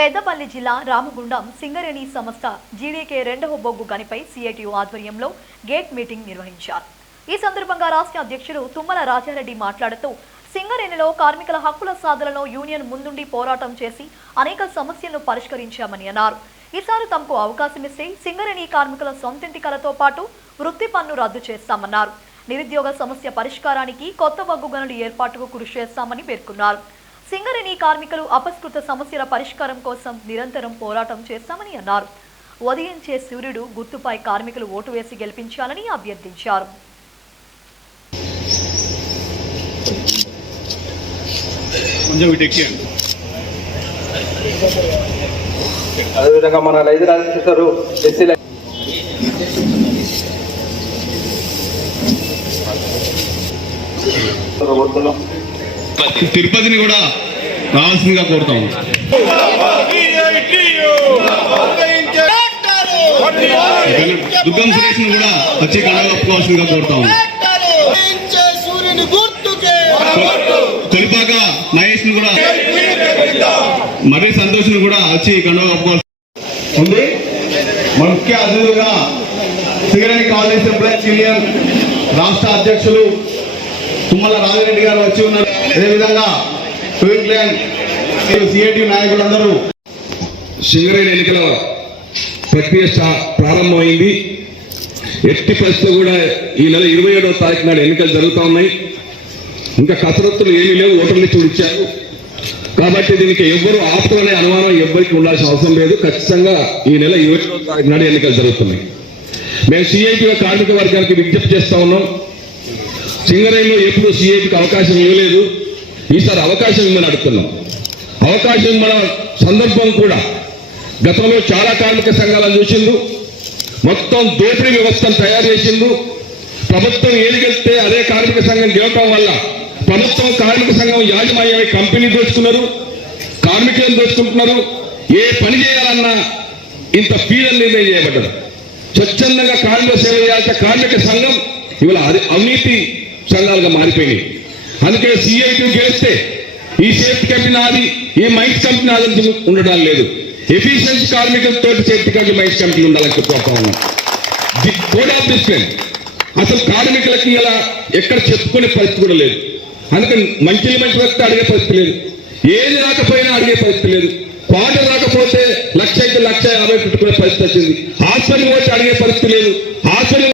పెద్దపల్లి జిల్లా రామగుండం సింగరేణి సంస్థ జీడీకే రెండవ బొగ్గు గనిపై సిఐటియు ఆధ్వర్యంలో గేట్ మీటింగ్ నిర్వహించారు. ఈ సందర్భంగా రాష్ట్ర అధ్యక్షుడు తుమ్మల రాజారెడ్డి మాట్లాడుతూ సింగరేణిలో కార్మికుల హక్కుల సాధనలో యూనియన్ ముందుండి పోరాటం చేసి అనేక సమస్యలను పరిష్కరించామని అన్నారు. ఈసారి తమకు అవకాశం ఇస్తే సింగరేణి కార్మికుల సొంతింటి కలతో పాటు వృత్తి పన్ను రద్దు చేస్తామన్నారు. నిరుద్యోగ సమస్య పరిష్కారానికి కొత్త బొగ్గు గనుల ఏర్పాటుకు కృషి చేస్తామని పేర్కొన్నారు. సింగరేణి కార్మికులు అపస్కృత సమస్యల పరిష్కారం కోసం నిరంతరం పోరాటం చేస్తామని అన్నారు. ఉదయించే సూర్యుడు గుర్తుపై కార్మికులు ఓటు వేసి గెలిపించాలని అభ్యర్థించారు. అదేవిధంగా మన లైజర్ రాజేశ్వరు ఎస్సీ తిరుపతిని కూడా రావాల్సిందిగా కోరుతాము. దుర్గం సురేష్ ను కూడా వచ్చి కళ ఒప్పుకోవాల్సిందిగా కోరుతాము. తొలిపాక మహేష్ ను కూడా మరీ సంతోష్ ను కూడా వచ్చి కండువా ఒప్పుకోవాల్సి ఉంది. ముఖ్య అతిథులుగా సింగరేణి కాలేజ్ ఎంప్లాయీస్ యూనియన్ రాష్ట్ర అధ్యక్షులు తుమ్మల రాజారెడ్డి గారు వచ్చి ఉన్నారు. అదేవిధంగా సిఐటి నాయకులందరూ. సింగరేణి ఎన్నికల ప్రక్రియ ప్రారంభమైంది. ఎట్టి పరిస్థితులు కూడా ఈ నెల 27వ తారీఖు నాడు ఎన్నికలు జరుగుతూ ఉన్నాయి. ఇంకా కసరత్తులు ఏమీ లేవు, ఓటర్లు ఇచ్చి ఇచ్చారు. కాబట్టి దీనికి ఎవ్వరూ ఆపుతున్న అనుమానం ఎవ్వరికి ఉండాల్సిన అవసరం లేదు. ఖచ్చితంగా ఈ నెల 27వ తారీఖు నాడు ఎన్నికలు జరుగుతున్నాయి. మేము సిఐటి కార్మిక వర్గానికి విజ్ఞప్తి చేస్తా ఉన్నాం. సింగరేణిలో ఎప్పుడు సిఐటికి అవకాశం ఇవ్వలేదు, ఈసారి అవకాశం ఇవ్వమని అడుగుతున్నాం. అవకాశం మన సందర్భం కూడా గతంలో చాలా కార్మిక సంఘాలను చూసిండు. మొత్తం దోపిడీ వ్యవస్థను తయారు చేసిండు. ప్రభుత్వం ఏదిగెళ్తే అదే కార్మిక సంఘం గెలవటం వల్ల ప్రభుత్వం కార్మిక సంఘం యాజమాన్యమై కంపెనీ దోచుకున్నారు, కార్మికులను దోచుకుంటున్నారు. ఏ పని చేయాలన్నా ఇంత ఫీజులు నిర్ణయం చేయబడ్డారు. స్వచ్ఛందంగా కార్మిక సేవ చేయాల్సిన కార్మిక సంఘం ఇవాళ అవినీతి సంఘాలుగా మారిపోయినాయి. అందుకే సిఐటి గెలిస్తే ఈ సేఫ్టీ కంపెనీ నాది, ఈ మైన్స్ కంపెనీ నాది ఉండడం లేదు. ఎఫిషియన్సీ కార్మికులతో సేఫ్టీ కంపెనీ మైన్స్ కంపెనీ ఉండాలని చెప్పుకోతా ఉన్నాం. కోడ్ ఆఫ్ డిసిప్లిన్ అసలు కార్మికులకి ఇలా ఎక్కడ చెప్పుకునే పరిస్థితి కూడా లేదు. అందుకని మంచి వస్తే అడిగే పరిస్థితి లేదు, ఏది రాకపోయినా అడిగే పరిస్థితి లేదు. క్వార్టర్ రాకపోతే 1,00,000 అయితే 1,50,000 పెట్టుకునే పరిస్థితి వచ్చింది. హాస్పిటల్ పోతే అడిగే పరిస్థితి లేదు. హాస్పిటల్